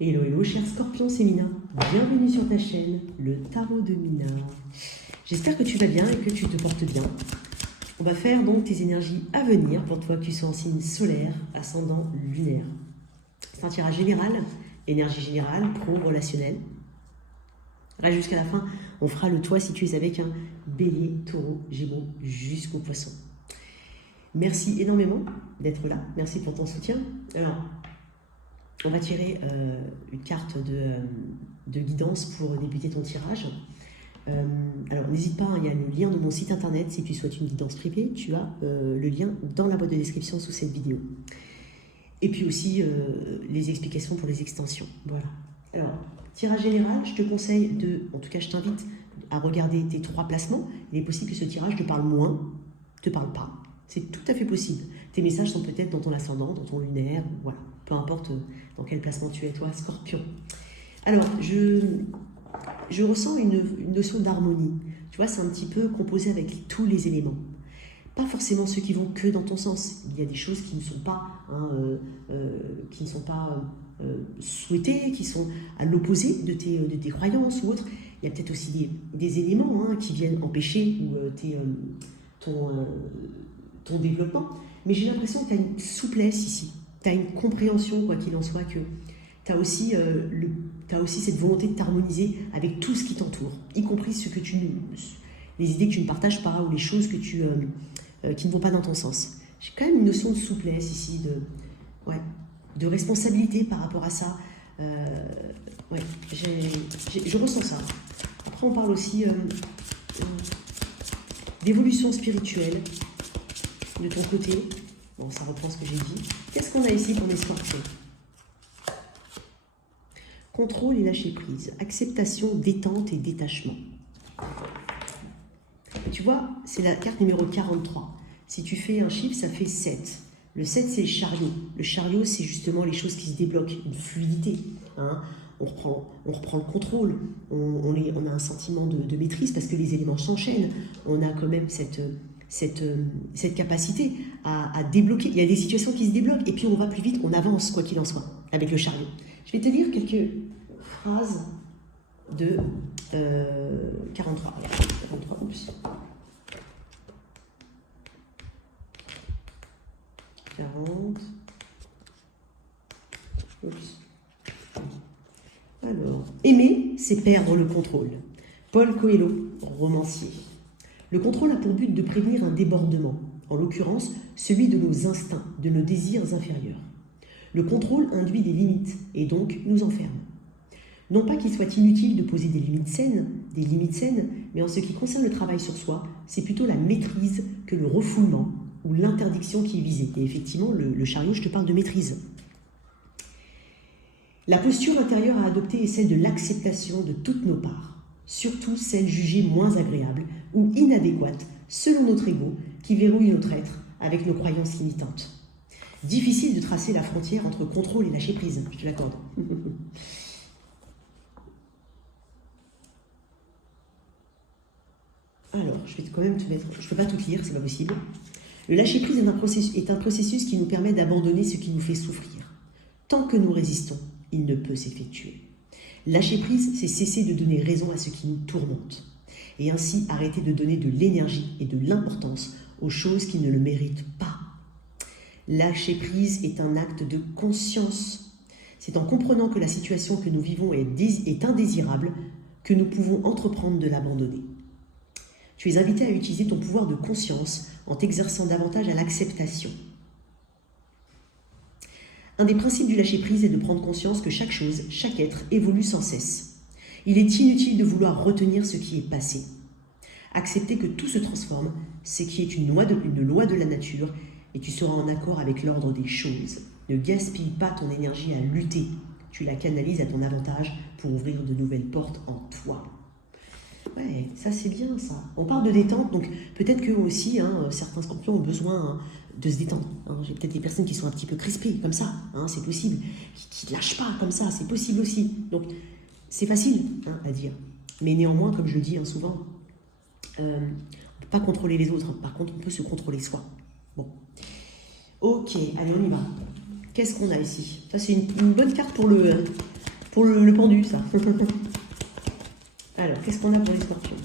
Hello, hello, chers scorpions, c'est Mina. Bienvenue sur ta chaîne, le tarot de Mina. J'espère que tu vas bien et que tu te portes bien. On va faire donc tes énergies à venir pour toi que tu sois en signe solaire, ascendant lunaire. C'est un tirage général, énergie générale, pro, relationnel. Reste jusqu'à la fin, on fera le toit si tu es avec un bélier, taureau, gémeaux, jusqu'au poisson. Merci énormément d'être là, merci pour ton soutien. Alors, on va tirer une carte de guidance pour débuter ton tirage. Alors, n'hésite pas, il y a le lien de mon site internet. Si tu souhaites une guidance privée, tu as le lien dans la boîte de description sous cette vidéo. Et puis aussi, les explications pour les extensions. Voilà. Alors, tirage général, je te conseille en tout cas, je t'invite à regarder tes 3 placements. Il est possible que ce tirage te parle moins, ne te parle pas. C'est tout à fait possible. Tes messages sont peut-être dans ton ascendant, dans ton lunaire, voilà. Peu importe dans quel placement tu es, toi, Scorpion. Alors, je ressens une notion d'harmonie. Tu vois, c'est un petit peu composé avec tous les éléments. Pas forcément ceux qui vont que dans ton sens. Il y a des choses qui ne sont pas, souhaitées, qui sont à l'opposé de tes croyances ou autres. Il y a peut-être aussi des éléments qui viennent empêcher ton développement. Mais j'ai l'impression que tu as une souplesse ici. Tu as une compréhension, quoi qu'il en soit, que tu as aussi cette volonté de t'harmoniser avec tout ce qui t'entoure, y compris les idées que tu ne partages pas ou les choses qui ne vont pas dans ton sens. J'ai quand même une notion de souplesse ici, de responsabilité par rapport à ça. Je ressens ça. Après, on parle aussi d'évolution spirituelle de ton côté. Bon, ça reprend ce que j'ai dit. Qu'est-ce qu'on a ici pour les scorpions? Contrôle et lâcher prise. Acceptation, détente et détachement. Tu vois, c'est la carte numéro 43. Si tu fais un chiffre, ça fait 7. Le 7, c'est le chariot. Le chariot, c'est justement les choses qui se débloquent, une fluidité. On reprend le contrôle. On a un sentiment de maîtrise parce que les éléments s'enchaînent. On a quand même cette capacité à débloquer. Il y a des situations qui se débloquent et puis on va plus vite, on avance, quoi qu'il en soit, avec le chariot. Je vais te lire quelques phrases de 43. 43, oups. 40. Oups. Alors, aimer, c'est perdre le contrôle. Paul Coelho, romancier. Le contrôle a pour but de prévenir un débordement, en l'occurrence celui de nos instincts, de nos désirs inférieurs. Le contrôle induit des limites et donc nous enferme. Non pas qu'il soit inutile de poser des limites saines, mais en ce qui concerne le travail sur soi, c'est plutôt la maîtrise que le refoulement ou l'interdiction qui est visée. Et effectivement, le chariot, je te parle de maîtrise. La posture intérieure à adopter est celle de l'acceptation de toutes nos parts, surtout celles jugées moins agréables ou inadéquates selon notre ego qui verrouille notre être avec nos croyances limitantes. Difficile de tracer la frontière entre contrôle et lâcher prise, je te l'accorde. Alors, je vais quand même te mettre... Je ne peux pas tout lire, c'est pas possible. Le lâcher prise est un processus qui nous permet d'abandonner ce qui nous fait souffrir. Tant que nous résistons, il ne peut s'effectuer. Lâcher prise, c'est cesser de donner raison à ce qui nous tourmente. Et ainsi arrêter de donner de l'énergie et de l'importance aux choses qui ne le méritent pas. Lâcher prise est un acte de conscience. C'est en comprenant que la situation que nous vivons est indésirable que nous pouvons entreprendre de l'abandonner. Tu es invité à utiliser ton pouvoir de conscience en t'exerçant davantage à l'acceptation. Un des principes du lâcher-prise est de prendre conscience que chaque chose, chaque être évolue sans cesse. Il est inutile de vouloir retenir ce qui est passé. Accepter que tout se transforme, c'est qui est une loi de la nature et tu seras en accord avec l'ordre des choses. Ne gaspille pas ton énergie à lutter. Tu la canalises à ton avantage pour ouvrir de nouvelles portes en toi. Ouais, ça c'est bien ça. On parle de détente, donc peut-être que aussi, certains scorpions ont besoin de se détendre. J'ai peut-être des personnes qui sont un petit peu crispées, comme ça, c'est possible. Qui ne lâchent pas comme ça, c'est possible aussi. Donc c'est facile à dire. Mais néanmoins, comme je le dis souvent, on ne peut pas contrôler les autres. Par contre, on peut se contrôler soi. Bon. Ok, allez, on y va. Qu'est-ce qu'on a ici? Ça, c'est une bonne carte pour le pour le pendu, ça. Alors, qu'est-ce qu'on a pour les scorpions?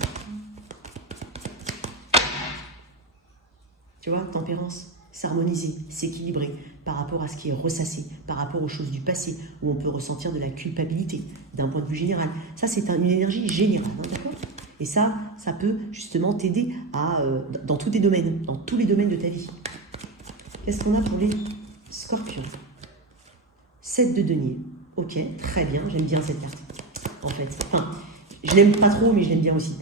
Tu vois, tempérance, s'harmoniser, s'équilibrer par rapport à ce qui est ressassé, par rapport aux choses du passé, où on peut ressentir de la culpabilité, d'un point de vue général. Ça, c'est une énergie générale, hein, d'accord? Et ça peut justement t'aider dans tous tes domaines, dans tous les domaines de ta vie. Qu'est-ce qu'on a pour les scorpions? 7 de denier. Ok, très bien, j'aime bien cette carte, en fait. Enfin, je l'aime pas trop, mais je l'aime bien aussi.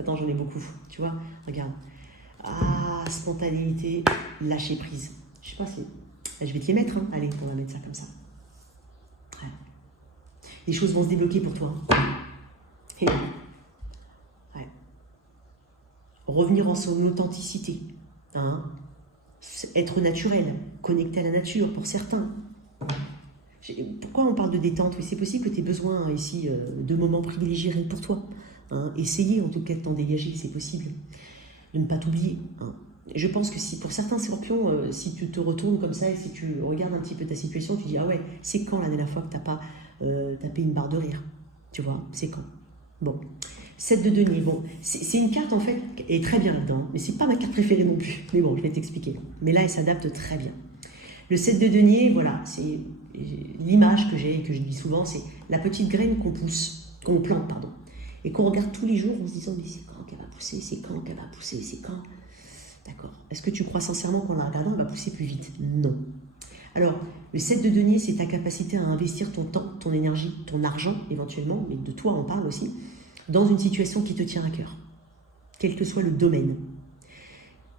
Attends, j'en ai beaucoup, tu vois, regarde. Ah, spontanéité, lâcher prise. Je sais pas si... Je vais t'y mettre, hein. Allez, on va mettre ça comme ça. Ouais. Les choses vont se débloquer pour toi. Et... ouais. Revenir en son authenticité. Hein. Être naturel, connecté à la nature pour certains. Pourquoi on parle de détente? Oui, c'est possible que tu aies besoin ici de moments privilégiés rien que pour toi. Hein. Essayez en tout cas de t'en dégager, c'est possible. De ne pas t'oublier. Hein. Je pense que si pour certains scorpions, si tu te retournes comme ça et si tu regardes un petit peu ta situation, tu dis ah ouais, c'est quand la dernière fois que tu n'as pas tapé une barre de rire? Tu vois, c'est quand? Bon, 7 de denier, bon, c'est une carte en fait, elle est très bien là-dedans, mais c'est pas ma carte préférée non plus. Mais bon, je vais t'expliquer. Mais là, elle s'adapte très bien. Le 7 de denier, voilà, c'est l'image que j'ai et que je dis souvent, c'est la petite graine qu'on pousse, qu'on plante, pardon, et qu'on regarde tous les jours en se disant mais c'est quand qu'elle va pousser, c'est quand qu'elle va pousser, c'est quand? D'accord. Est-ce que tu crois sincèrement qu'en la regardant, elle va pousser plus vite? Non. Alors, le 7 de denier, c'est ta capacité à investir ton temps, ton énergie, ton argent éventuellement, mais de toi on parle aussi, dans une situation qui te tient à cœur, quel que soit le domaine,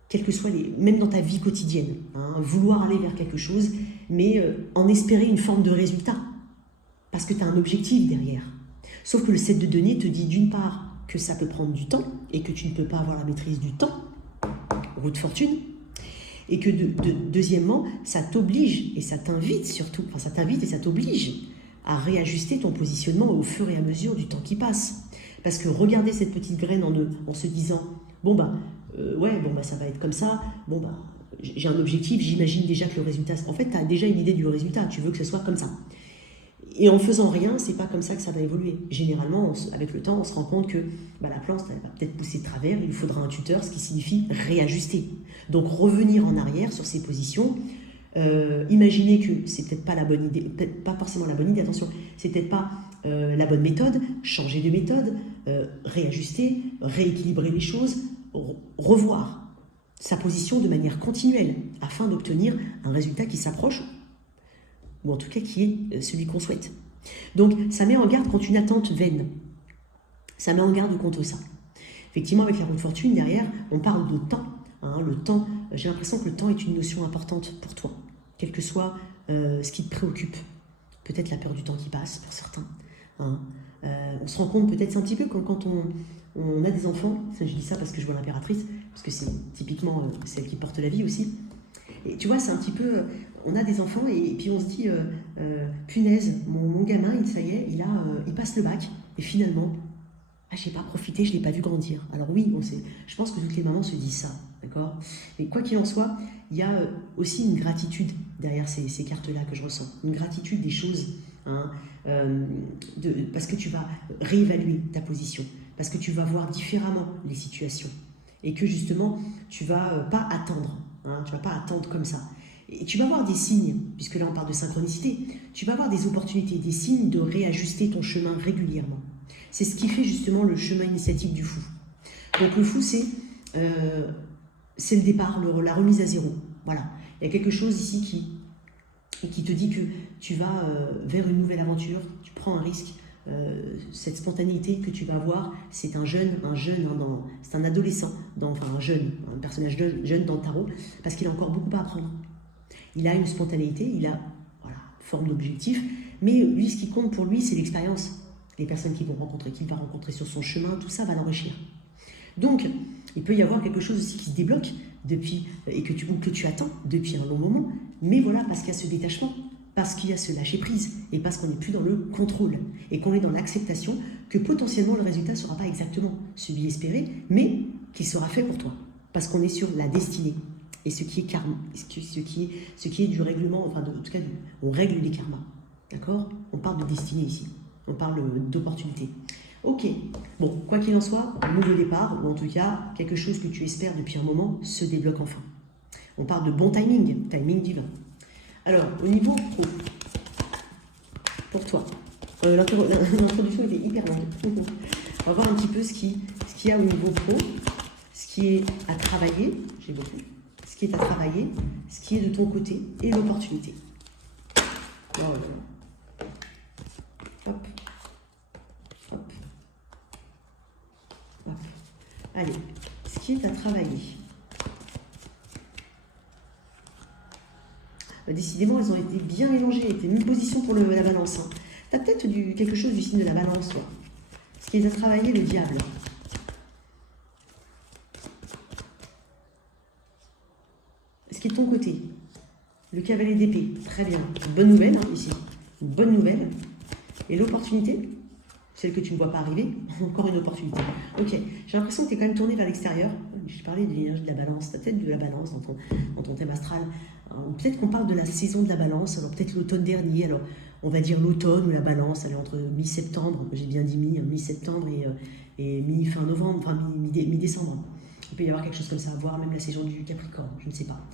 quel que soit même dans ta vie quotidienne, hein, vouloir aller vers quelque chose, mais en espérer une forme de résultat, parce que tu as un objectif derrière. Sauf que le 7 de denier te dit d'une part que ça peut prendre du temps et que tu ne peux pas avoir la maîtrise du temps, roue de fortune, et que deuxièmement, ça t'oblige et ça t'invite surtout, enfin ça t'invite et ça t'oblige à réajuster ton positionnement au fur et à mesure du temps qui passe. Parce que regarder cette petite graine en se disant, bon bah, ouais, bon bah ça va être comme ça, bon bah, j'ai un objectif, j'imagine déjà que le résultat, en fait tu as déjà une idée du résultat, tu veux que ce soit comme ça. Et en faisant rien, c'est pas comme ça que ça va évoluer. Généralement, avec le temps, on se rend compte que bah, la plante elle va peut-être pousser de travers, il faudra un tuteur, ce qui signifie réajuster. Donc revenir en arrière sur ses positions, imaginer que c'est peut-être pas la bonne idée, peut-être pas forcément la bonne idée, attention, c'est peut-être pas la bonne méthode, changer de méthode, réajuster, rééquilibrer les choses, revoir sa position de manière continuelle afin d'obtenir un résultat qui s'approche ou en tout cas qui est celui qu'on souhaite. Donc, ça met en garde contre une attente vaine. Ça met en garde contre ça. Effectivement, avec la roue de fortune, derrière, on parle de temps. Hein, le temps, j'ai l'impression que le temps est une notion importante pour toi, quel que soit ce qui te préoccupe. Peut-être la peur du temps qui passe, pour certains. Hein. On se rend compte peut-être, c'est un petit peu comme quand on a des enfants, je dis ça parce que je vois l'impératrice, parce que c'est typiquement celle qui porte la vie aussi. Et tu vois, c'est un petit peu, on a des enfants et puis on se dit, punaise, mon gamin, ça y est, il passe le bac. Et finalement, ah, je n'ai pas profité, je ne l'ai pas vu grandir. Alors oui, on sait, je pense que toutes les mamans se disent ça, d'accord? Mais quoi qu'il en soit, il y a aussi une gratitude derrière ces cartes-là que je ressens. Une gratitude des choses, hein, parce que tu vas réévaluer ta position, parce que tu vas voir différemment les situations. Et que justement, tu ne vas pas attendre. Hein, tu ne vas pas attendre comme ça. Et tu vas avoir des signes, puisque là on parle de synchronicité, tu vas avoir des opportunités, des signes de réajuster ton chemin régulièrement. C'est ce qui fait justement le chemin initiatique du fou. Donc le fou, c'est le départ, la remise à zéro. Voilà. Il y a quelque chose ici qui te dit que tu vas vers une nouvelle aventure, tu prends un risque. Cette spontanéité que tu vas avoir, c'est un jeune, hein, c'est un adolescent, enfin un personnage jeune dans le tarot, parce qu'il a encore beaucoup à apprendre. Il a une spontanéité, il a forme d'objectif, mais lui, ce qui compte pour lui, c'est l'expérience. Les personnes qu'il va rencontrer sur son chemin, tout ça va l'enrichir. Donc, il peut y avoir quelque chose aussi qui se débloque depuis, ou que tu attends depuis un long moment, mais voilà, parce qu'il y a ce détachement, parce qu'il y a ce lâcher-prise, et parce qu'on n'est plus dans le contrôle, et qu'on est dans l'acceptation que potentiellement le résultat ne sera pas exactement celui espéré, mais qu'il sera fait pour toi, parce qu'on est sur la destinée, et ce qui est karma, ce qui est du règlement, enfin en tout cas, on règle les karmas, d'accord? On parle de destinée ici, On parle d'opportunité. Ok, bon, quoi qu'il en soit, un nouveau départ, ou en tout cas, quelque chose que tu espères depuis un moment, se débloque enfin. On parle de bon timing, timing divin. Alors, au niveau pro, pour toi, l'introduction était hyper longue. On va voir un petit peu ce qu'il y a au niveau pro, ce qui est à travailler, j'ai beaucoup, ce qui est à travailler, ce qui est de ton côté et l'opportunité. Voilà. Hop. Hop. Hop. Allez, ce qui est à travailler. Décidément, elles ont été bien mélangées, été mis position pour la balance. Hein. Tu as peut-être quelque chose du signe de la balance, toi. Ce qui est à travailler, le diable. Ce qui est de ton côté, le cavalier d'épée. Très bien. Une bonne nouvelle, hein, ici. Une bonne nouvelle. Et l'opportunité, celle que tu ne vois pas arriver, encore une opportunité. Ok, j'ai l'impression que tu es quand même tourné vers l'extérieur. Je parlais de l'énergie de la balance, tu as peut-être de la balance dans ton thème astral. Ou peut-être qu'on parle de la saison de la balance, alors peut-être l'automne dernier, alors on va dire l'automne ou la balance, elle est entre mi-septembre, j'ai bien dit mi-septembre et mi-fin novembre, enfin mi-décembre. Il peut y avoir quelque chose comme ça, voire même la saison du Capricorne, je ne sais pas.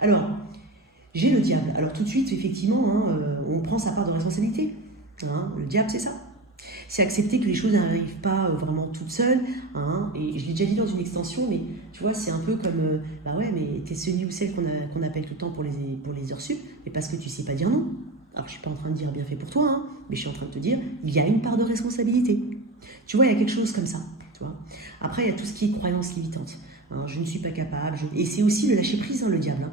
Alors, j'ai le diable. Alors tout de suite, effectivement, hein, on prend sa part de responsabilité. Hein, le diable, c'est ça. C'est accepter que les choses n'arrivent pas vraiment toutes seules. Hein, et je l'ai déjà dit dans une extension, mais tu vois, c'est un peu comme, bah ouais, mais t'es celui ou celle qu'on appelle tout le temps pour les heures sup, mais parce que tu sais pas dire non. Alors je suis pas en train de dire bien fait pour toi, hein, mais je suis en train de te dire, il y a une part de responsabilité. Tu vois, il y a quelque chose comme ça. Tu vois. Après, il y a tout ce qui est croyance limitante. Hein, je ne suis pas capable. Et c'est aussi le lâcher prise, hein, le diable. Hein.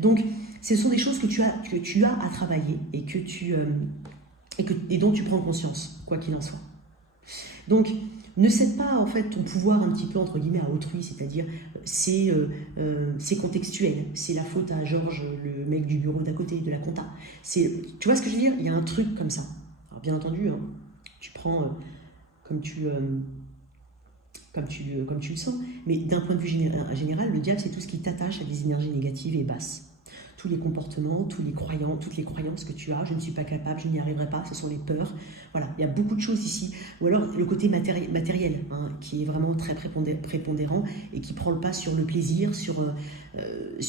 Donc, ce sont des choses que tu as à travailler et que et dont tu prends conscience, quoi qu'il en soit. Donc, ne cède pas en fait ton pouvoir un petit peu entre guillemets à autrui, c'est-à-dire c'est contextuel, c'est la faute à Georges, le mec du bureau d'à côté, de la compta. Tu vois ce que je veux dire? Il y a un truc comme ça. Alors bien entendu, hein, tu prends comme tu le sens, mais d'un point de vue général, le diable c'est tout ce qui t'attache à des énergies négatives et basses. Tous les comportements, toutes les croyances que tu as, je ne suis pas capable, je n'y arriverai pas, ce sont les peurs. Voilà, il y a beaucoup de choses ici. Ou alors le côté matériel, hein, qui est vraiment très prépondérant et qui prend le pas sur le plaisir, sur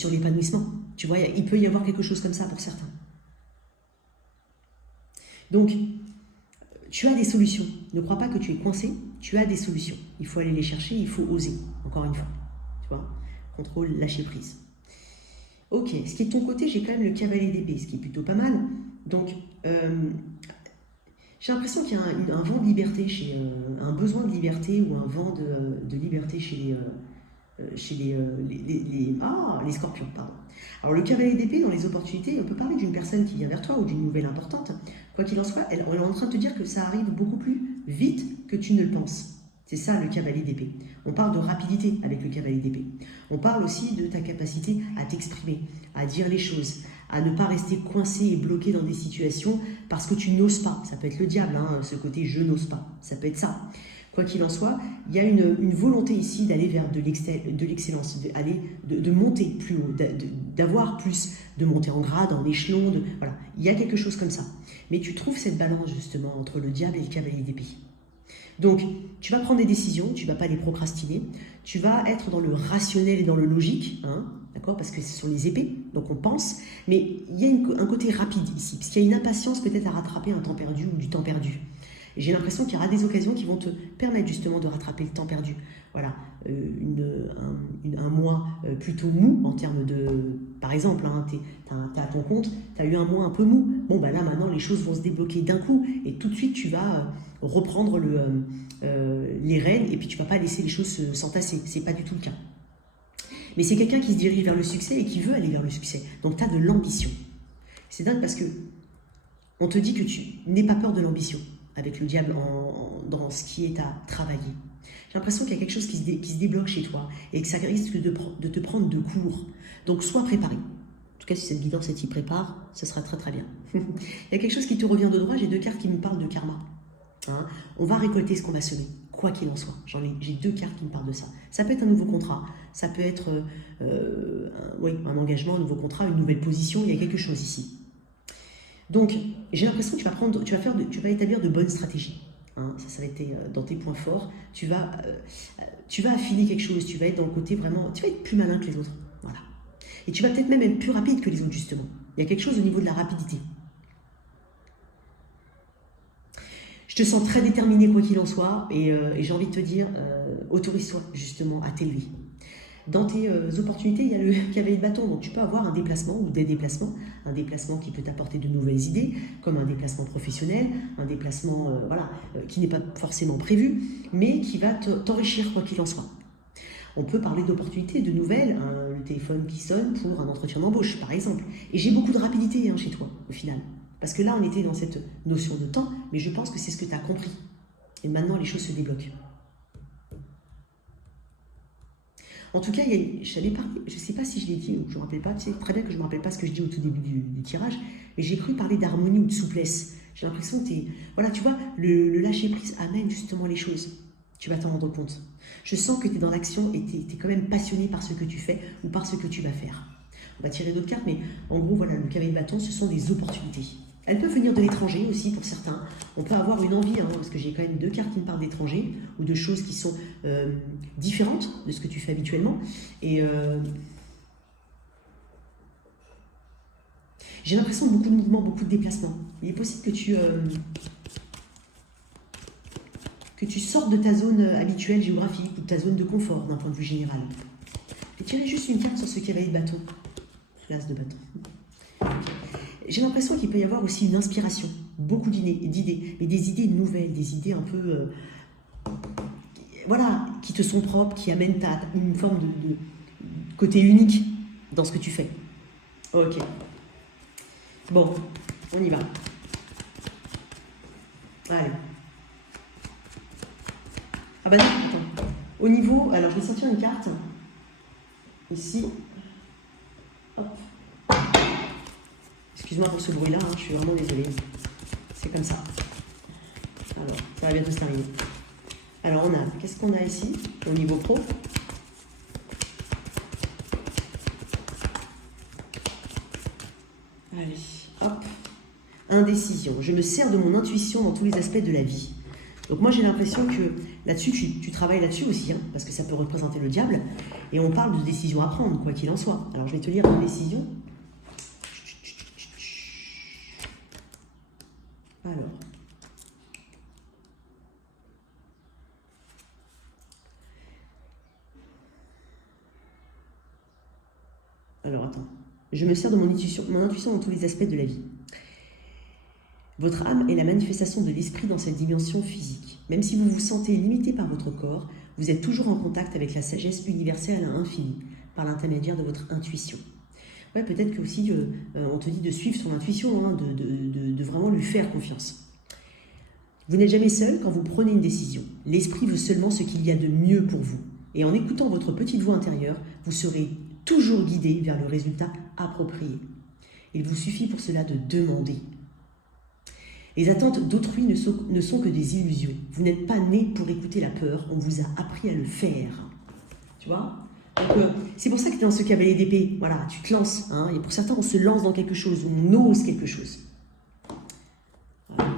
l'épanouissement. Tu vois, il peut y avoir quelque chose comme ça pour certains. Donc, tu as des solutions. Ne crois pas que tu es coincé, tu as des solutions. Il faut aller les chercher, il faut oser, encore une fois. Tu vois, contrôle, lâcher prise. Ok, ce qui est de ton côté, j'ai quand même le cavalier d'épée, ce qui est plutôt pas mal. Donc, j'ai l'impression qu'il y a un vent de liberté, un besoin de liberté ou un vent de liberté chez les scorpions. Pardon. Alors, le cavalier d'épée, dans les opportunités, on peut parler d'une personne qui vient vers toi ou d'une nouvelle importante. Quoi qu'il en soit, elle est en train de te dire que ça arrive beaucoup plus vite que tu ne le penses. C'est ça le cavalier d'épée. On parle de rapidité avec le cavalier d'épée. On parle aussi de ta capacité à t'exprimer, à dire les choses, à ne pas rester coincé et bloqué dans des situations parce que tu n'oses pas. Ça peut être le diable, hein, ce côté je n'ose pas. Ça peut être ça. Quoi qu'il en soit, il y a une volonté ici d'aller vers de l'excellence, de monter plus haut, d'avoir plus, de monter en grade, en échelon. Voilà. Il y a quelque chose comme ça. Mais tu trouves cette balance justement entre le diable et le cavalier d'épée. Donc, tu vas prendre des décisions, tu ne vas pas les procrastiner, tu vas être dans le rationnel et dans le logique, hein, d'accord, parce que ce sont les épées, donc on pense, mais il y a un côté rapide ici, parce qu'il y a une impatience peut-être à rattraper un temps perdu ou du temps perdu. Et j'ai l'impression qu'il y aura des occasions qui vont te permettre justement de rattraper le temps perdu. Voilà, un mois plutôt mou en termes de... Par exemple, hein, tu as ton compte, tu as eu un mois un peu mou. Bon, bah là, maintenant, les choses vont se débloquer d'un coup. Et tout de suite, tu vas reprendre les rênes et puis tu ne vas pas laisser les choses s'entasser. Ce n'est pas du tout le cas. Mais c'est quelqu'un qui se dirige vers le succès et qui veut aller vers le succès. Donc, tu as de l'ambition. C'est dingue parce que on te dit que tu n'aies pas peur de l'ambition avec le diable dans ce qui est à travailler. J'ai l'impression qu'il y a quelque chose qui se débloque chez toi et que ça risque de te prendre de court. Donc, sois préparé. En tout cas, si cette guidance t'y prépare, ça sera très très bien. Il y a quelque chose qui te revient de droit. J'ai 2 cartes qui me parlent de karma. Hein, on va récolter ce qu'on va semer, quoi qu'il en soit. J'ai 2 cartes qui me parlent de ça. Ça peut être un nouveau contrat, ça peut être un engagement, un nouveau contrat, une nouvelle position. Il y a quelque chose ici. Donc, j'ai l'impression que tu vas établir de bonnes stratégies. Hein, ça va être dans tes points forts. Tu vas affiner quelque chose. Tu vas être dans le côté vraiment. Tu vas être plus malin que les autres. Voilà. Et tu vas peut-être même être plus rapide que les autres, justement. Il y a quelque chose au niveau de la rapidité. Je te sens très déterminé, quoi qu'il en soit. Et j'ai envie de te dire, autorise-toi, justement, à t'élever. Dans tes opportunités, il y a le cavalier de bâton, donc tu peux avoir un déplacement ou des déplacements, un déplacement qui peut t'apporter de nouvelles idées, comme un déplacement professionnel, un déplacement qui n'est pas forcément prévu, mais qui va t'enrichir quoi qu'il en soit. On peut parler d'opportunités, de nouvelles, le téléphone qui sonne pour un entretien d'embauche, par exemple. Et j'ai beaucoup de rapidité chez toi, au final. Parce que là, on était dans cette notion de temps, mais je pense que c'est ce que tu as compris. Et maintenant, les choses se débloquent. En tout cas, je t'avais parlé, je ne sais pas si je l'ai dit ou je ne me rappelle pas, tu sais très bien que je ne me rappelle pas ce que je dis au tout début du tirage, mais j'ai cru parler d'harmonie ou de souplesse. J'ai l'impression que voilà, tu vois, le lâcher-prise amène justement les choses. Tu vas t'en rendre compte. Je sens que tu es dans l'action et tu es quand même passionné par ce que tu fais ou par ce que tu vas faire. On va tirer d'autres cartes, mais en gros, voilà, le cavalier de bâton, ce sont des opportunités. Elles peuvent venir de l'étranger aussi pour certains. On peut avoir une envie, parce que j'ai quand même 2 cartes qui me parlent d'étranger ou de choses qui sont différentes de ce que tu fais habituellement. Et j'ai l'impression de beaucoup de mouvements, beaucoup de déplacements. Il est possible que tu sortes de ta zone habituelle géographique ou de ta zone de confort d'un point de vue général. Je vais tirer juste une carte sur ce cavalier de bâton. L'as de bâton. J'ai l'impression qu'il peut y avoir aussi une inspiration, beaucoup d'idées, mais des idées nouvelles, des idées un peu, voilà, qui te sont propres, qui amènent une forme de côté unique dans ce que tu fais. Ok. Bon, on y va. Allez. Ah bah non, attends. Au niveau, alors je vais sortir une carte. Ici. Hop. Excuse-moi pour ce bruit-là, je suis vraiment désolée. C'est comme ça. Alors, ça va bientôt se terminer. Alors, qu'est-ce qu'on a ici au niveau pro? Allez, hop. Indécision. Je me sers de mon intuition dans tous les aspects de la vie. Donc moi, j'ai l'impression que là-dessus, tu travailles là-dessus aussi, parce que ça peut représenter le diable. Et on parle de décision à prendre, quoi qu'il en soit. Alors, je vais te lire indécision. Alors, attends. Je me sers de mon intuition dans tous les aspects de la vie. Votre âme est la manifestation de l'esprit dans cette dimension physique. Même si vous vous sentez limité par votre corps, vous êtes toujours en contact avec la sagesse universelle à l'infini, par l'intermédiaire de votre intuition. Ouais, peut-être que aussi on te dit de suivre son intuition, de vraiment lui faire confiance. Vous n'êtes jamais seul quand vous prenez une décision. L'esprit veut seulement ce qu'il y a de mieux pour vous. Et en écoutant votre petite voix intérieure, vous serez toujours guidé vers le résultat approprié. Il vous suffit pour cela de demander. Les attentes d'autrui ne sont que des illusions. Vous n'êtes pas né pour écouter la peur, on vous a appris à le faire. Tu vois? Donc, c'est pour ça que tu es dans ce cavalier d'épée. Voilà, tu te lances. Et pour certains, on se lance dans quelque chose, on ose quelque chose. Voilà.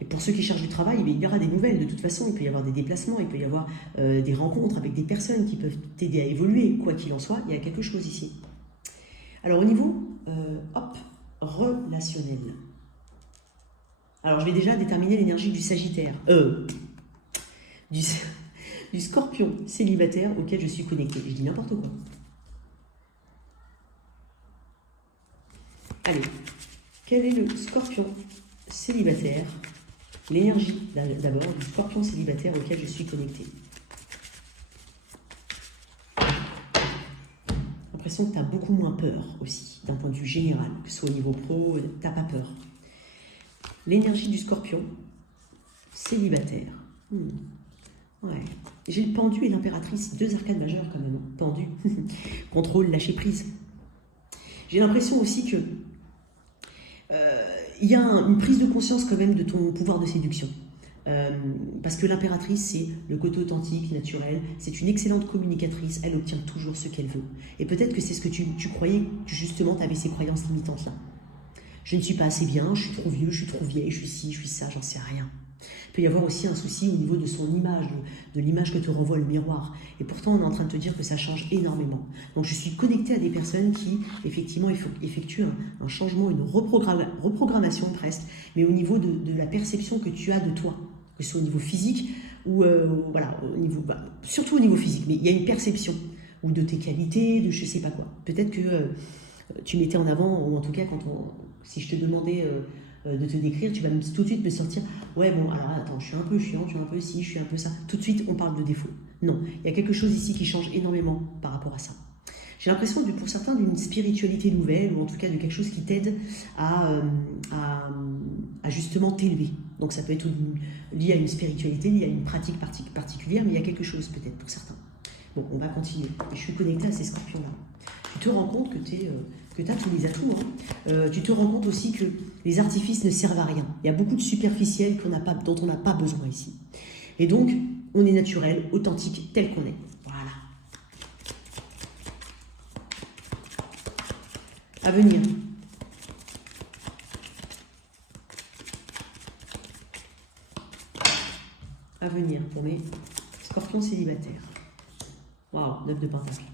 Et pour ceux qui cherchent du travail, il y aura des nouvelles. De toute façon, il peut y avoir des déplacements, il peut y avoir des rencontres avec des personnes qui peuvent t'aider à évoluer. Quoi qu'il en soit, il y a quelque chose ici. Alors, au niveau relationnel. Alors, je vais déjà déterminer l'énergie du Sagittaire. Du Scorpion célibataire auquel je suis connectée. Je dis n'importe quoi. Allez, quel est le Scorpion célibataire? L'énergie, d'abord, du Scorpion célibataire auquel je suis connectée. J'ai l'impression que tu as beaucoup moins peur aussi, d'un point de vue général, que ce soit au niveau pro, tu n'as pas peur. L'énergie du Scorpion célibataire. Ouais. J'ai le pendu et l'impératrice, 2 arcades majeures quand même. Pendu, contrôle, lâcher prise. J'ai l'impression aussi que il y a une prise de conscience quand même de ton pouvoir de séduction. Parce que l'impératrice, c'est le côté authentique, naturel. C'est une excellente communicatrice. Elle obtient toujours ce qu'elle veut. Et peut-être que c'est ce que tu croyais, que justement, tu avais ces croyances limitantes-là. Je ne suis pas assez bien, je suis trop vieux, je suis trop vieille, je suis ci, je suis ça, j'en sais rien. Il peut y avoir aussi un souci au niveau de son image, de l'image que te renvoie le miroir. Et pourtant, on est en train de te dire que ça change énormément. Donc, je suis connectée à des personnes qui, effectivement, effectuent un changement, une reprogrammation presque, mais au niveau de la perception que tu as de toi, que ce soit au niveau physique ou, voilà, au niveau, surtout au niveau physique. Mais il y a une perception, ou de tes qualités, de je sais pas quoi. Peut-être que tu mettais en avant, ou en tout cas, si je te demandais de te décrire, tu vas tout de suite me sortir « Ouais, bon, alors attends, je suis un peu chiant, je suis un peu ci, je suis un peu ça. » Tout de suite, on parle de défaut. Non, il y a quelque chose ici qui change énormément par rapport à ça. J'ai l'impression, pour certains, d'une spiritualité nouvelle, ou en tout cas de quelque chose qui t'aide à justement t'élever. Donc ça peut être lié à une spiritualité, lié à une pratique particulière, mais il y a quelque chose peut-être pour certains. Bon, on va continuer. Et je suis connectée à ces scorpions-là. Tu te rends compte que tu as tous les atouts. Hein. Tu te rends compte aussi que les artifices ne servent à rien. Il y a beaucoup de superficiels dont on n'a pas besoin ici. Et donc, on est naturel, authentique, tel qu'on est. Voilà. À venir. À venir pour mes scorpions célibataires. Waouh, 9 de pentacle.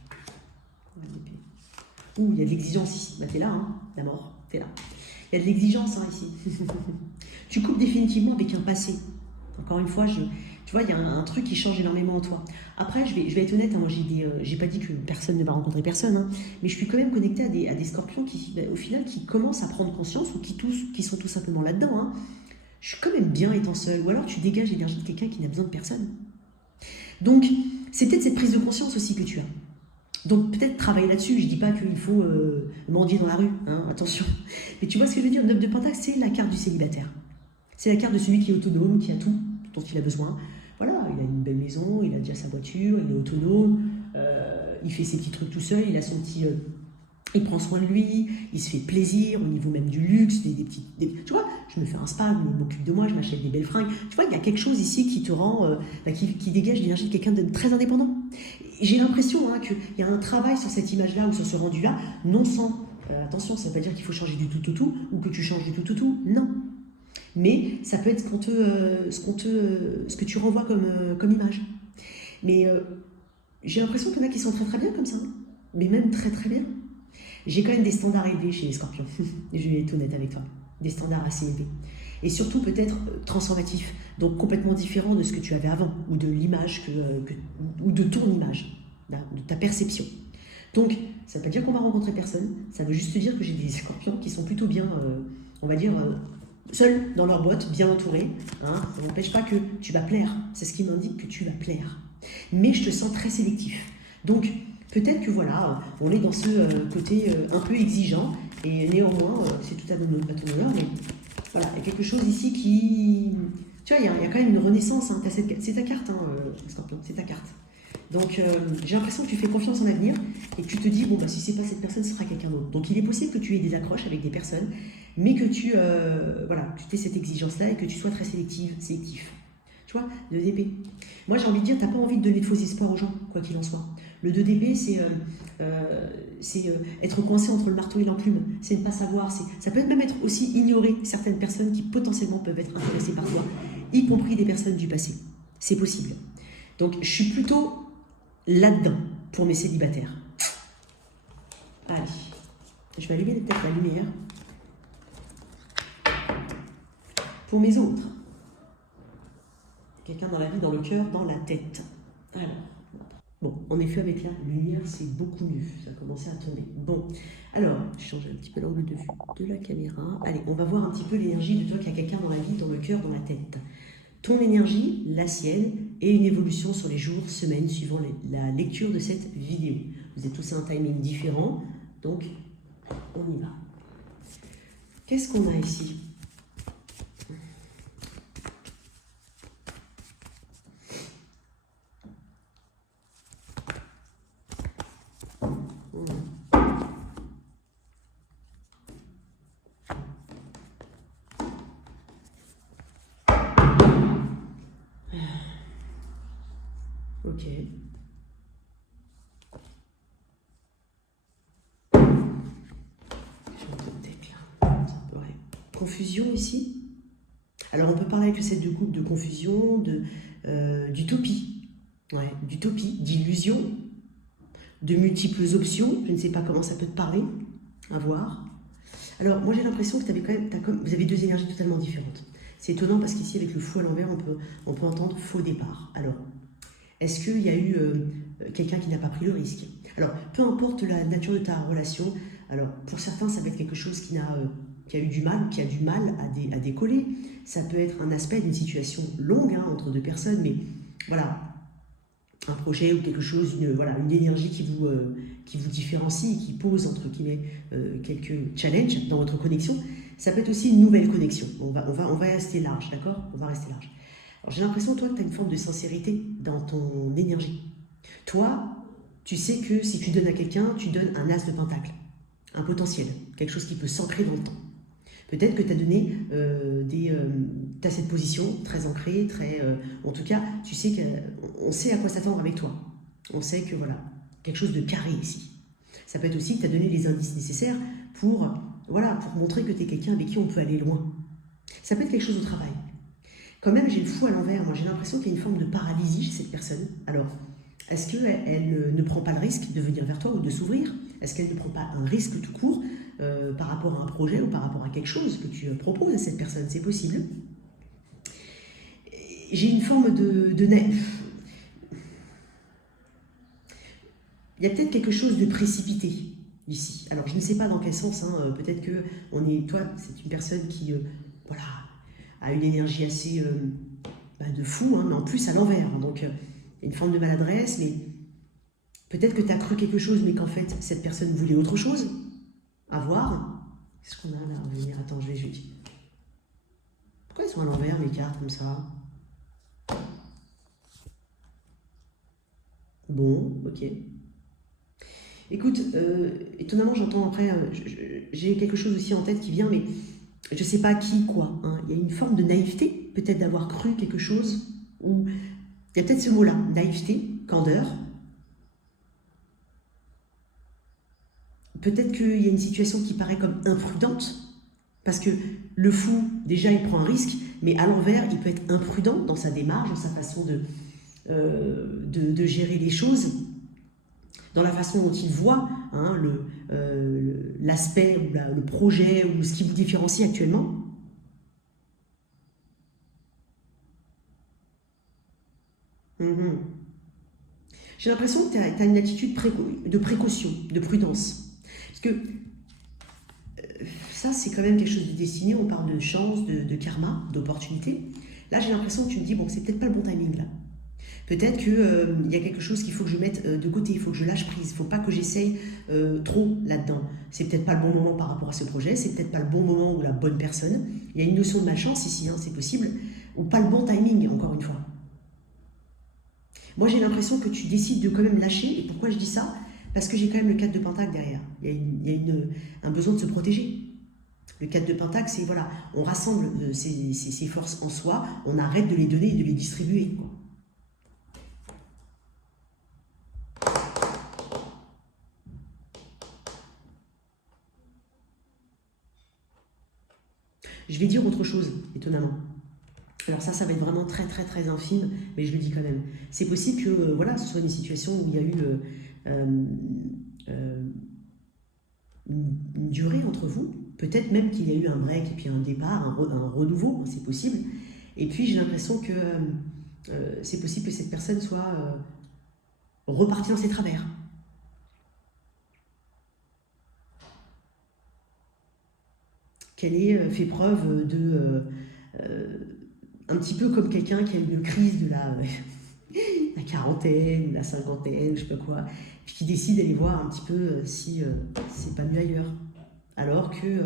Ouh, il y a de l'exigence ici. Bah, t'es là, hein, la mort, t'es là. Il y a de l'exigence hein, ici. Tu coupes définitivement avec un passé. Encore une fois, tu vois, il y a un truc qui change énormément en toi. Après, je vais être honnête, hein, moi j'ai pas dit que personne ne va rencontrer personne, hein, mais je suis quand même connectée à des scorpions qui, au final, qui commencent à prendre conscience ou qui sont tout simplement là-dedans. Hein. Je suis quand même bien étant seule. Ou alors tu dégages l'énergie de quelqu'un qui n'a besoin de personne. Donc, c'est peut-être cette prise de conscience aussi que tu as. Donc peut-être travailler là-dessus, je ne dis pas qu'il faut mendier dans la rue, hein, attention. Mais tu vois ce que je veux dire, 9 de Pentacle, c'est la carte du célibataire. C'est la carte de celui qui est autonome, qui a tout dont il a besoin. Voilà, il a une belle maison, il a déjà sa voiture, il est autonome, il fait ses petits trucs tout seul, il a son petit... il prend soin de lui, il se fait plaisir au niveau même du luxe, des petits... tu vois, je me fais un spa, je m'occupe de moi, je m'achète des belles fringues. Tu vois, il y a quelque chose ici qui te rend... qui dégage l'énergie de quelqu'un de très indépendant. J'ai l'impression hein, qu'il y a un travail sur cette image-là ou sur ce rendu-là, non sans... attention, ça ne veut pas dire qu'il faut changer du tout au tout ou que tu changes du tout au tout, non. Mais ça peut être ce que tu renvoies comme image. Mais j'ai l'impression qu'il y en a qui sont très très bien comme ça, hein. Mais même très très bien. J'ai quand même des standards élevés chez les scorpions, je vais être honnête avec toi, des standards assez élevés. Et surtout peut-être transformatifs, donc complètement différents de ce que tu avais avant, ou de l'image, ou de ton image, de ta perception. Donc, ça ne veut pas dire qu'on va rencontrer personne, ça veut juste dire que j'ai des scorpions qui sont plutôt bien, on va dire, seuls dans leur boîte, bien entourés. Hein, ça n'empêche pas que tu vas plaire, c'est ce qui m'indique que tu vas plaire. Mais je te sens très sélectif. Donc, peut-être que voilà, on est dans ce côté un peu exigeant, et néanmoins, c'est tout à ton honneur, mais voilà, il y a quelque chose ici qui... Tu vois, il y a quand même une renaissance, hein, c'est ta carte, hein, Scorpion, c'est ta carte. Donc, j'ai l'impression que tu fais confiance en l'avenir, et que tu te dis, bon, bah, si c'est pas cette personne, ce sera quelqu'un d'autre. Donc, il est possible que tu aies des accroches avec des personnes, mais que tu aies cette exigence-là, et que tu sois très sélectif. Tu vois, le 2 d'épée. Moi, j'ai envie de dire, tu n'as pas envie de donner de faux espoirs aux gens, quoi qu'il en soit. Le 2 d'épée, c'est être coincé entre le marteau et l'enclume. C'est ne pas savoir. Ça peut même être aussi ignorer certaines personnes qui potentiellement peuvent être intéressées par toi, y compris des personnes du passé. C'est possible. Donc, je suis plutôt là-dedans pour mes célibataires. Allez, je vais allumer peut-être la lumière. Pour mes autres. Quelqu'un dans la vie, dans le cœur, dans la tête. Alors, bon, en effet, avec la lumière, c'est beaucoup mieux. Ça a commencé à tomber. Bon, alors, je change un petit peu l'angle de vue de la caméra. Allez, on va voir un petit peu l'énergie de toi qui a quelqu'un dans la vie, dans le cœur, dans la tête. Ton énergie, la sienne, et une évolution sur les jours, semaines, suivant la lecture de cette vidéo. Vous êtes tous à un timing différent, donc on y va. Qu'est-ce qu'on a ici ? Ok. J'ai un peu de deck là. Ça peut, ouais. confusion ici. Alors, on peut parler avec le 7 de coupe de confusion, d'utopie. Ouais, d'utopie, d'illusion, de multiples options. Je ne sais pas comment ça peut te parler. À voir. Alors, moi, j'ai l'impression que vous avez deux énergies totalement différentes. C'est étonnant parce qu'ici, avec le fou à l'envers, on peut entendre faux départ. Alors, est-ce qu'il y a eu quelqu'un qui n'a pas pris le risque? Alors, peu importe la nature de ta relation, alors pour certains, ça va être quelque chose qui a eu du mal, qui a du mal à décoller. Ça peut être un aspect d'une situation longue entre deux personnes, mais voilà, un projet ou quelque chose, une énergie qui vous différencie, qui pose entre guillemets quelques challenges dans votre connexion. Ça peut être aussi une nouvelle connexion. On va rester large, d'accord? On va rester large. Alors j'ai l'impression, toi, que tu as une forme de sincérité dans ton énergie. Toi, tu sais que si tu donnes à quelqu'un, tu donnes un as de pentacle, un potentiel, quelque chose qui peut s'ancrer dans le temps. Peut-être que tu as donné t'as cette position très ancrée, en tout cas, tu sais qu'on sait à quoi s'attendre avec toi. On sait que voilà, quelque chose de carré ici. Ça peut être aussi que tu as donné les indices nécessaires pour montrer que tu es quelqu'un avec qui on peut aller loin. Ça peut être quelque chose au travail. Quand même, j'ai le fou à l'envers. Moi, j'ai l'impression qu'il y a une forme de paralysie chez cette personne. Alors, est-ce qu'elle ne prend pas le risque de venir vers toi ou de s'ouvrir? Est-ce qu'elle ne prend pas un risque tout court par rapport à un projet ou par rapport à quelque chose que tu proposes à cette personne? C'est possible. J'ai une forme de il y a peut-être quelque chose de précipité ici. Alors, je ne sais pas dans quel sens. Peut-être que toi, c'est une personne qui a une énergie assez de fou, mais en plus à l'envers. Donc, une forme de maladresse, mais peut-être que tu as cru quelque chose, mais qu'en fait, cette personne voulait autre chose. À voir. Qu'est-ce qu'on a là à venir? Attends, je vais juste. Pourquoi ils sont à l'envers, les cartes, comme ça? Bon, ok. Écoute, étonnamment, j'entends après, j'ai quelque chose aussi en tête qui vient, mais je ne sais pas qui, quoi. Il y a une forme de naïveté, peut-être d'avoir cru quelque chose, ou il y a peut-être ce mot-là, naïveté, candeur. Peut-être qu'il y a une situation qui paraît comme imprudente, parce que le fou, déjà, il prend un risque, mais à l'envers, il peut être imprudent dans sa démarche, dans sa façon de gérer les choses, dans la façon dont il voit l'aspect, ou le projet, ou ce qui vous différencie actuellement. Mhm. J'ai l'impression que tu as une attitude de précaution, de prudence. Parce que ça, c'est quand même quelque chose de destiné. On parle de chance, de karma, d'opportunité. Là, j'ai l'impression que tu me dis, bon, c'est peut-être pas le bon timing là. Peut-être qu'il y a quelque chose qu'il faut que je mette de côté, il faut que je lâche prise, il ne faut pas que j'essaye trop là-dedans. C'est peut-être pas le bon moment par rapport à ce projet, c'est peut-être pas le bon moment ou la bonne personne. Il y a une notion de malchance ici, c'est possible, ou pas le bon timing, encore une fois. Moi, j'ai l'impression que tu décides de quand même lâcher, et pourquoi je dis ça? Parce que j'ai quand même le 4 de Pentacle derrière. Il y a un besoin de se protéger. Le 4 de Pentacle, c'est voilà, on rassemble ses forces en soi, on arrête de les donner et de les distribuer, quoi. Je vais dire autre chose, étonnamment. Alors ça va être vraiment très très très infime, mais je le dis quand même. C'est possible que ce soit une situation où il y a eu une durée entre vous. Peut-être même qu'il y a eu un break et puis un départ, un renouveau, c'est possible. Et puis j'ai l'impression que c'est possible que cette personne soit repartie dans ses travers. Qu'elle ait fait preuve un petit peu comme quelqu'un qui a eu une crise de la quarantaine, la cinquantaine, je sais pas quoi, puis qui décide d'aller voir un petit peu si c'est pas mieux ailleurs. Alors que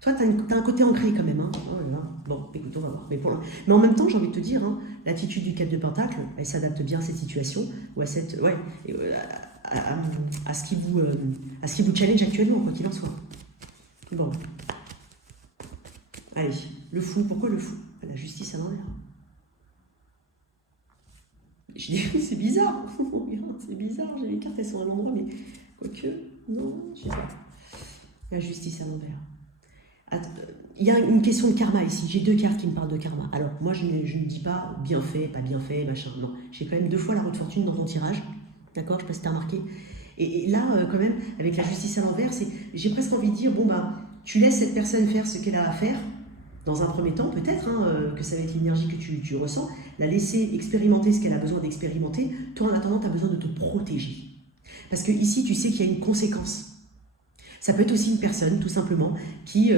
toi, t'as un côté ancré quand même. Oh là là. Bon, écoute, on va voir. Mais en même temps, j'ai envie de te dire, l'attitude du 4 de Pentacle, elle s'adapte bien à cette situation, ou à cette, à ce qui vous challenge actuellement, quoi qu'il en soit. Bon. Allez, le fou. Pourquoi le fou? La justice à l'envers. Je dis, c'est bizarre. C'est bizarre, j'ai les cartes, elles sont à l'endroit, mais quoique, non, j'ai pas. La justice à l'envers. Il y a une question de karma ici. J'ai 2 cartes qui me parlent de karma. Alors, moi, je ne dis pas bien fait, pas bien fait, machin. Non, j'ai quand même 2 fois la roue de fortune dans mon tirage. D'accord? Je ne sais pas si tu as remarqué. Et là, quand même, avec la justice à l'envers, j'ai presque envie de dire, bon, bah, tu laisses cette personne faire ce qu'elle a à faire, dans un premier temps, peut-être, que ça va être l'énergie que tu ressens, la laisser expérimenter ce qu'elle a besoin d'expérimenter. Toi, en attendant, tu as besoin de te protéger. Parce que ici, tu sais qu'il y a une conséquence. Ça peut être aussi une personne, tout simplement, qui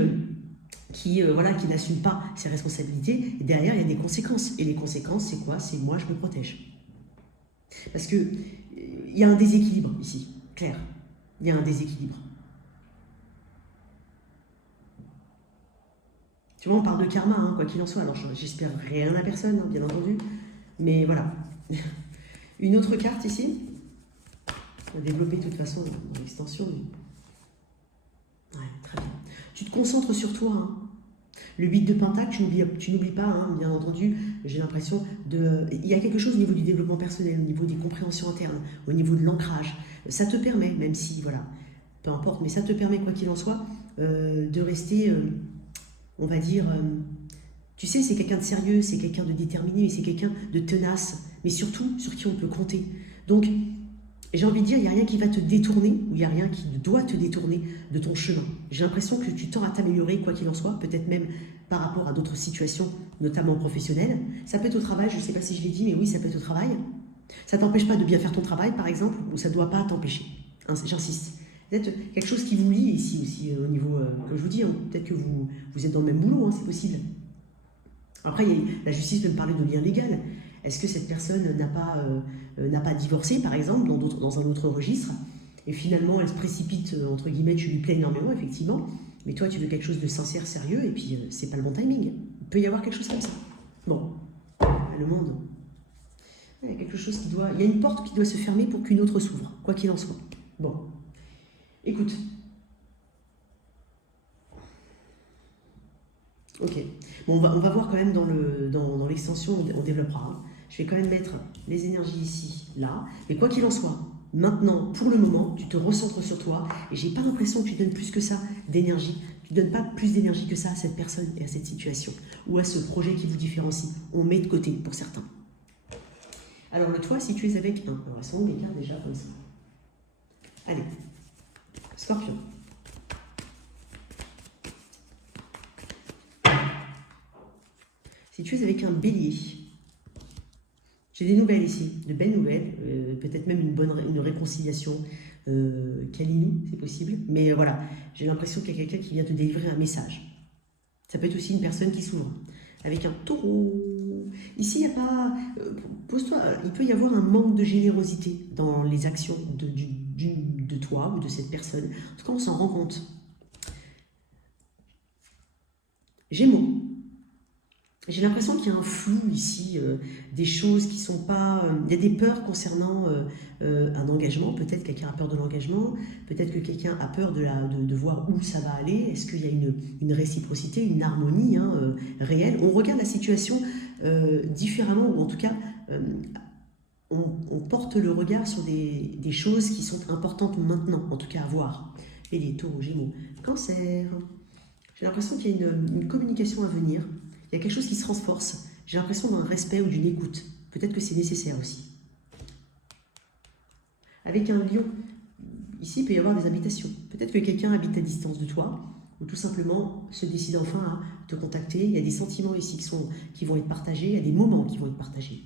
n'assume pas ses responsabilités. Et derrière, il y a des conséquences. Et les conséquences, c'est quoi? C'est moi, je me protège. Parce que il y a un déséquilibre ici, clair. Il y a un déséquilibre. Tu vois, on parle de karma, quoi qu'il en soit. Alors, j'espère rien à personne, bien entendu. Mais voilà. Une autre carte ici. On va développer de toute façon dans l'extension. Ouais, très bien. Tu te concentres sur toi. Le 8 de Pentacle, tu n'oublies pas, bien entendu, j'ai l'impression il y a quelque chose au niveau du développement personnel, au niveau des compréhensions internes, au niveau de l'ancrage. Ça te permet, même si, voilà, peu importe, mais ça te permet, quoi qu'il en soit, de rester, on va dire, tu sais, c'est quelqu'un de sérieux, c'est quelqu'un de déterminé, c'est quelqu'un de tenace, mais surtout, sur qui on peut compter. Donc, j'ai envie de dire, il n'y a rien qui va te détourner, ou il n'y a rien qui doit te détourner de ton chemin. J'ai l'impression que tu tends à t'améliorer, quoi qu'il en soit, peut-être même par rapport à d'autres situations, notamment professionnelles. Ça peut être au travail, je ne sais pas si je l'ai dit, mais oui, ça peut être au travail. Ça ne t'empêche pas de bien faire ton travail, par exemple, ou ça ne doit pas t'empêcher. J'insiste. Peut-être quelque chose qui vous lie ici aussi, au niveau, comme je vous dis, peut-être que vous êtes dans le même boulot, c'est possible. Après, la justice peut me parler de lien légal. Est-ce que cette personne n'a pas divorcé, par exemple, dans un autre registre, et finalement elle se précipite, entre guillemets, tu lui plais énormément, effectivement, mais toi tu veux quelque chose de sincère, sérieux, et puis c'est pas le bon timing. Il peut y avoir quelque chose comme ça. Bon, le monde, il y a quelque chose il y a une porte qui doit se fermer pour qu'une autre s'ouvre, quoi qu'il en soit. Bon, écoute. Ok, bon, on va voir quand même dans l'extension, on développera. Je vais quand même mettre les énergies ici, là. Mais quoi qu'il en soit, maintenant, pour le moment, tu te recentres sur toi. Et j'ai pas l'impression que tu donnes plus que ça d'énergie. Tu ne donnes pas plus d'énergie que ça à cette personne et à cette situation. Ou à ce projet qui vous différencie. On met de côté pour certains. Alors le toi, si tu es avec un. Alors elles sont les cartes déjà comme ça. Allez. Scorpion. Si tu es avec un bélier. J'ai des nouvelles ici, de belles nouvelles, peut-être même une réconciliation, Kalinu, c'est possible. Mais voilà, j'ai l'impression qu'il y a quelqu'un qui vient te délivrer un message. Ça peut être aussi une personne qui s'ouvre, avec un taureau. Ici, il n'y a pas... pose-toi, il peut y avoir un manque de générosité dans les actions de toi ou de cette personne. En tout cas, on s'en rend compte. Gémeaux. J'ai l'impression qu'il y a un flou ici, des choses qui ne sont pas... il y a des peurs concernant un engagement. Peut-être que quelqu'un a peur de l'engagement, peut-être que quelqu'un a peur de voir où ça va aller. Est-ce qu'il y a une réciprocité, une harmonie réelle? On regarde la situation différemment, ou en tout cas, on porte le regard sur des choses qui sont importantes maintenant, en tout cas à voir. Et les taureaux, gémeaux, cancer. J'ai l'impression qu'il y a une communication à venir. Il y a quelque chose qui se renforce. J'ai l'impression d'un respect ou d'une écoute. Peut-être que c'est nécessaire aussi. Avec un lion, ici, il peut y avoir des habitations. Peut-être que quelqu'un habite à distance de toi, ou tout simplement se décide enfin à te contacter. Il y a des sentiments ici qui vont être partagés, il y a des moments qui vont être partagés.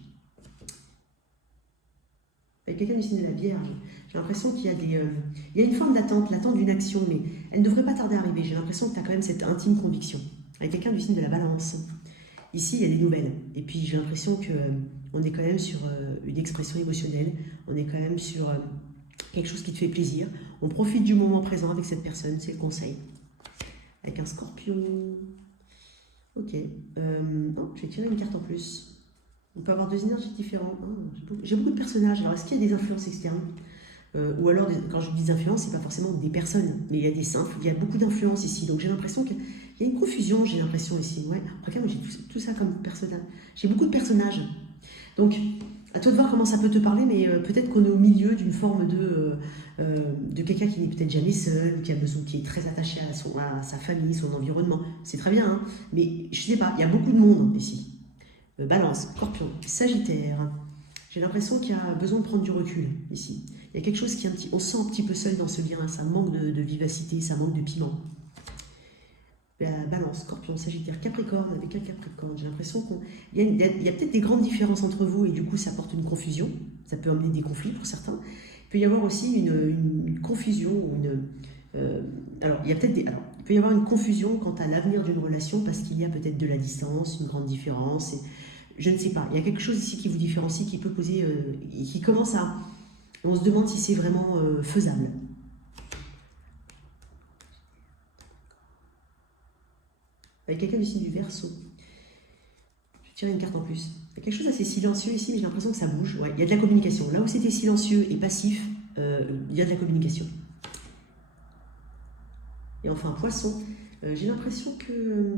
Avec quelqu'un du signe de la Vierge, j'ai l'impression qu'il y a une forme d'attente, l'attente d'une action, mais elle ne devrait pas tarder à arriver. J'ai l'impression que tu as quand même cette intime conviction. Avec quelqu'un du signe de la Balance. Ici, il y a des nouvelles. Et puis, j'ai l'impression qu'on est quand même sur une expression émotionnelle. On est quand même sur quelque chose qui te fait plaisir. On profite du moment présent avec cette personne, c'est le conseil. Avec un Scorpion. Ok. Non, je vais tirer une carte en plus. On peut avoir 2 énergies différentes. J'ai beaucoup de personnages. Alors, est-ce qu'il y a des influences externes? Ou alors, quand je dis des influences, c'est pas forcément des personnes, mais il y a des simples, il y a beaucoup d'influences ici. Donc j'ai l'impression qu'il y a une confusion, j'ai l'impression ici. Ouais. Regarde, moi j'ai tout ça comme personnage. J'ai beaucoup de personnages. Donc, À toi de voir comment ça peut te parler, mais peut-être qu'on est au milieu d'une forme de quelqu'un qui n'est peut-être jamais seul, qui a besoin, qui est très attaché à sa famille, son environnement. C'est très bien, hein, mais je sais pas, il y a beaucoup de monde ici. Balance, Scorpion, Sagittaire. J'ai l'impression qu'il y a besoin de prendre du recul ici. Il y a quelque chose qui est on se sent un petit peu seul dans ce lien, ça manque de vivacité, ça manque de piment. Balance, Scorpion, Sagittaire, Capricorne, avec un Capricorne, j'ai l'impression qu'il y a peut-être des grandes différences entre vous et du coup ça porte une confusion, ça peut amener des conflits pour certains. Il peut y avoir aussi une confusion, alors il peut y avoir une confusion quant à l'avenir d'une relation parce qu'il y a peut-être de la distance, une grande différence, et, je ne sais pas, il y a quelque chose ici qui vous différencie, qui peut poser, qui commence à, on se demande si c'est vraiment faisable. Avec quelqu'un du signe du Verseau. Je vais tirer une carte en plus. Il y a quelque chose d'assez silencieux ici, mais j'ai l'impression que ça bouge. Ouais, il y a de la communication. Là où c'était silencieux et passif, il y a de la communication. Et enfin, Poisson, j'ai l'impression que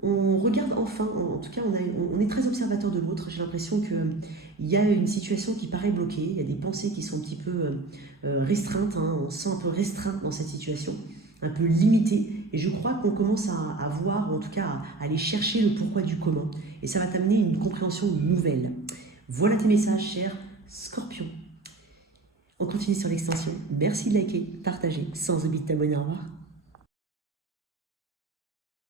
on regarde enfin, en tout cas, on est très observateur de l'autre. J'ai l'impression qu'il y a une situation qui paraît bloquée, il y a des pensées qui sont un petit peu restreintes, hein. On se sent un peu restreint dans cette situation, un peu limité. Et je crois qu'on commence à voir, ou en tout cas à aller chercher le pourquoi du comment. Et ça va t'amener une compréhension nouvelle. Voilà tes messages, cher Scorpion. On continue sur l'extension. Merci de liker, partager, sans oublier de t'abonner. Au revoir.